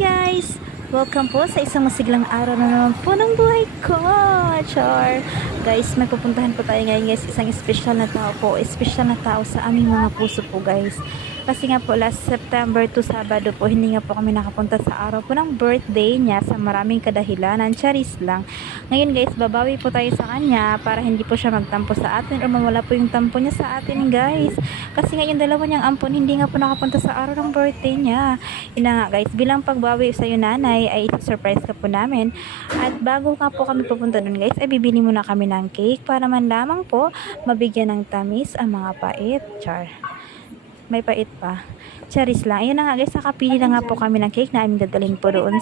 guys! Welcome po sa isang masiglang araw na naman po ng buhay ko! Char! Guys, may pupuntahan po tayo ngayon guys. Isang espesyal na tao po. Espesyal na tao sa aming mga puso po guys. Kasi nga po last September to Sabado po, hindi nga po kami nakapunta sa araw po ng birthday niya sa maraming kadahilanan. Charis lang. Ngayon guys, babawi po tayo sa kanya para hindi po siya magtampo sa atin or mawala po yung tampo niya sa atin guys. Kasi nga yung dalawa niyang ampon hindi nga po nakapunta sa araw ng birthday niya. Yun na nga guys, bilang pagbawi sa iyo nanay ay surprise ka po namin. At bago nga po kami pupunta dun guys, ay bibili muna kami ng cake para man lamang po mabigyan ng tamis ang mga pait. Char. May pait pa. Charis lang. Ayun na nga guys, nakapili na nga po kami ng cake na aming dadalhin po doon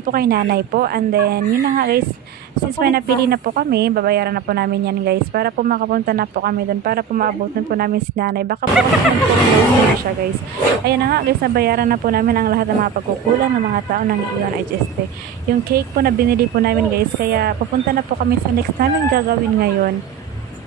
po kay nanay po. And then, yun na nga guys, since may napili na po kami, babayaran na po namin yan guys, para po makapunta na po kami doon, para po maabutan po namin si nanay. Baka po kasi nagpuro siya guys. Ayun na nga guys, nabayaran na po namin ang lahat ng mga pagkukulang ng mga tao ng iyon HST. Yung cake po na binili po namin guys, kaya pupunta na po kami sa next namin gagawin ngayon.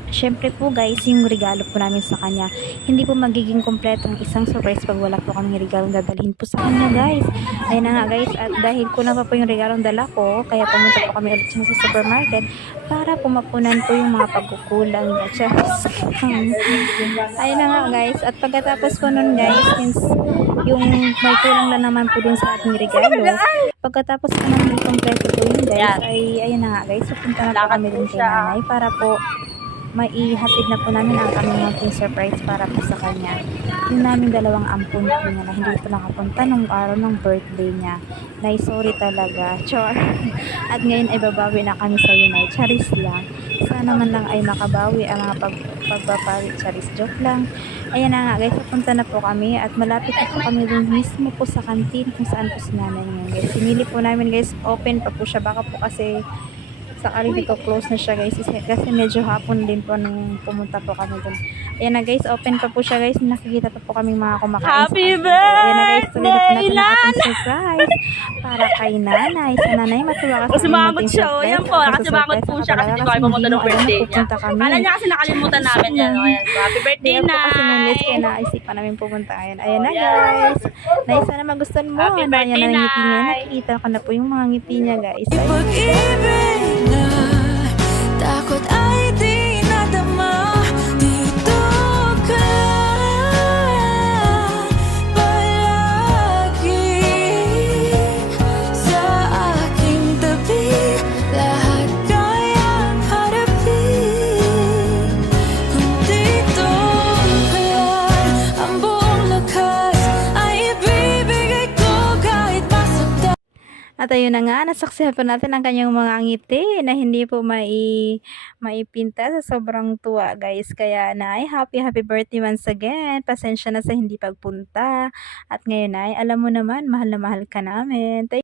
Syempre po guys, yung regalo po namin sa kanya, hindi po magiging kompleto ang isang surprise pag wala po kaming regalong dadalhin po sa kanya guys. Ayun na nga guys, at dahil ko na pa po yung regalong dala ko, kaya pumunta po kami ulit sa supermarket para pumapunan po yung mga pagkukulang niya. Ayun na nga guys, at pagkatapos po nun guys, since yung may kulang lang naman po dun sa ating regalo, pagkatapos po namin kompleto po yun guys, ay ayun na nga guys, pupunta na po kami dun kay nanay para po maihatid na po namin ang aming munting surprise para po sa kanya. Yung namin dalawang ampun po niya na hindi po nakapunta nung araw ng birthday niya. Nay, sorry talaga. Char. At ngayon ay babawi na kami sa iyo, Nay. Charis lang. Sana man lang ay makabawi ang mga pagbabawi. Charis, joke lang. Ayan na nga guys, papunta na po kami at malapit na po kami dun mismo po sa kantin kung saan po si nanay ngayon guys. Sinili po namin guys, open pa po siya. Baka po kasi sakali dito close na siya guys kasi medyo hapon din po nung pumunta po kami dun. Ayan na guys, open pa po siya guys. Nakikita pa po kami mga kumakain Happy sa kantin. Ayan na guys, tuloy na po natin ang birthday, ating surprise para kay nanay. Sa nanay, matuwa kasi Sumagot siya, o yan po, nakasimangot po siya kasi hindi ko kayo pumunta ng birthday niya. Kala niya kasi nakalimutan namin yan, o yan. Happy birthday, Kaya po kasi nung Nay! list kaya naisipan namin pumunta. Ayan na guys. Nay, sana magustuhan mo. Happy birthday, Ayan na ngiti niya. Nay. Nakikita ko na po yung mga ngiti niya guys. Pag-ibig na takot ay di nadama. Dito ka palagi sa aking tabi. Lahat kayang harapin kung dito ka yan. Ang buong lakas ay ibibigay ko kahit masaktan. At ayun na nga, nasaksihan po natin ang kanyang mga ngiti na hindi po maipinta sa sobrang tuwa guys. Kaya nay, happy birthday once again. Pasensya na sa hindi pagpunta. At ngayon ay, alam mo naman, mahal na mahal ka namin.